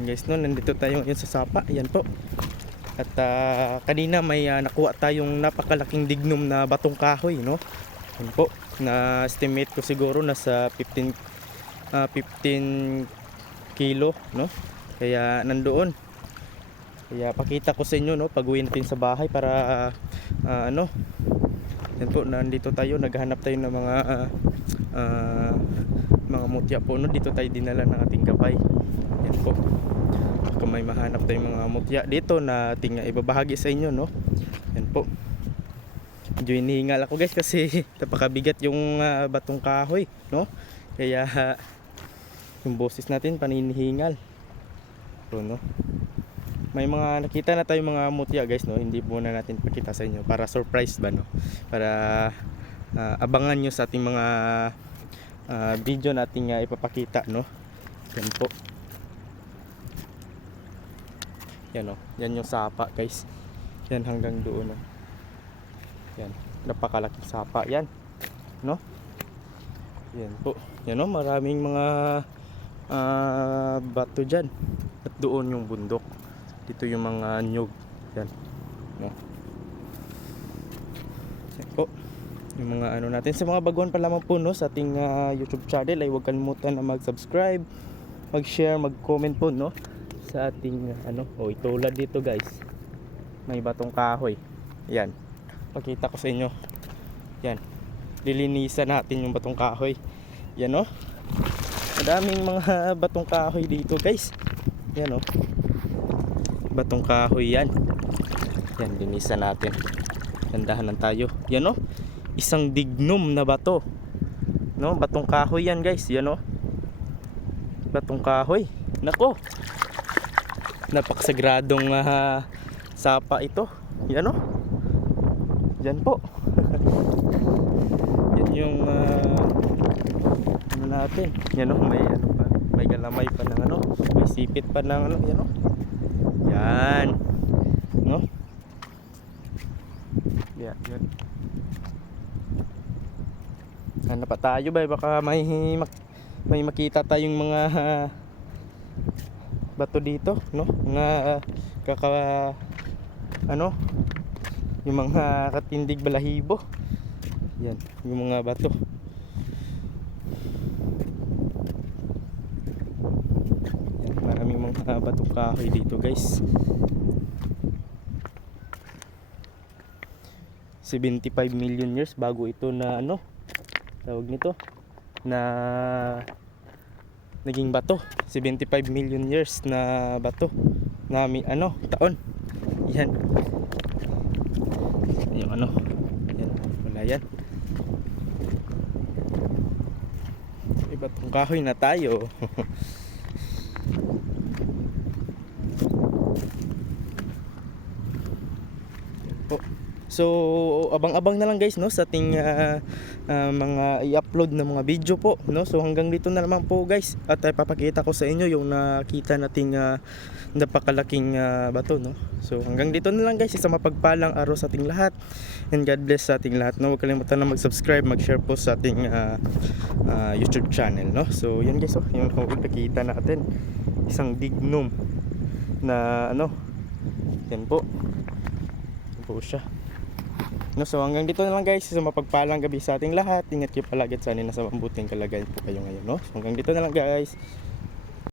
Yan guys, no, nandito tayo ngayon sa Sapa. Yan po. At kanina may nakuha tayong napakalaking dignum na batong kahoy, no. Yan po. Na estimate ko siguro nasa 15 kilo, no. Kaya nandoon. Kaya pakita ko sa inyo, no, pag-uwi natin sa bahay para ano. Yan po, nandito tayo, naghahanap tayo ng mga mutya po, no. Dito tayo dinala ng ating gabay. Yan po. Kung may mahanap tayong mga mutya dito na ating ibabahagi sa inyo, no. Yan po. Medyo hinihingal ako guys kasi napakabigat yung batong kahoy, no. Kaya yung boses natin paninihingal. So, no. May mga nakita na tayong mga mutya guys, no. Hindi muna natin pakita sa inyo para surprise ba, no. Para abangan nyo sa ating mga video nating ipapakita, no. Yan po. Yan, no. Yan yung sapa guys. Yan hanggang doon, no. Yan, napakalaking sapa yan, no. Yan po. Yan, no, maraming mga bato dyan. At doon yung bundok. Dito yung mga nyug. Yan, no. Yan po. Yung mga ano natin. Sa mga baguhan pa lamang po, no, sa ating YouTube channel ay huwag kalimutan na mag-subscribe, mag-share, mag-comment po, no, sa ating itulad dito guys. May batong kahoy. Yan. Pakita ko sa inyo. Yan. Lilinisan natin yung batong kahoy. Yan, no. Madaming mga batong kahoy dito guys. Yan, no. Batong kahoy yan. Yan, linisan natin. Dandahanan tayo. Yan, no. Isang dignum na bato, no. Batong kahoy yan guys. Yan, no. Batong kahoy. Nako. Napakasagradong sapa ito. Yan, no. Yan po. Yan yung ano natin. Yan, no. May ano pa. May galamay pa ng ano. May sipit pa ng ano. Yan, no. Yan, no. Yan, yan. Hanap pa tayo ba? Baka may makita tayong mga bato dito, no. Mga yung mga katindig balahibo. Yan, yung mga bato. Yan, maraming mga batong kahoy dito guys. 75 million years bago ito na tawag nito na naging bato. 75 million years na bato na taon. Yan yung yan, wala yan. May batong kahoy na tayo. So abang-abang na lang guys, no, sa ating mga i-upload na mga video po, no. So hanggang dito na naman po guys. At papakita ko sa inyo yung nakita nating napakalaking bato, no. So hanggang dito na lang guys. Isang mapagpalang araw sa ating lahat. And God bless sa ating lahat, no. Huwag kalimutan na mag-subscribe, mag-share po sa ating YouTube channel, no. So yan guys, yung nakita natin isang dignum na yan po. Yan po siya. No, so hanggang dito na lang guys. So mapagpalang gabi sa ating lahat. Ingat kayo palagi at sana nasa mabuting kalagayan po kayo ngayon, no. So hanggang dito na lang guys.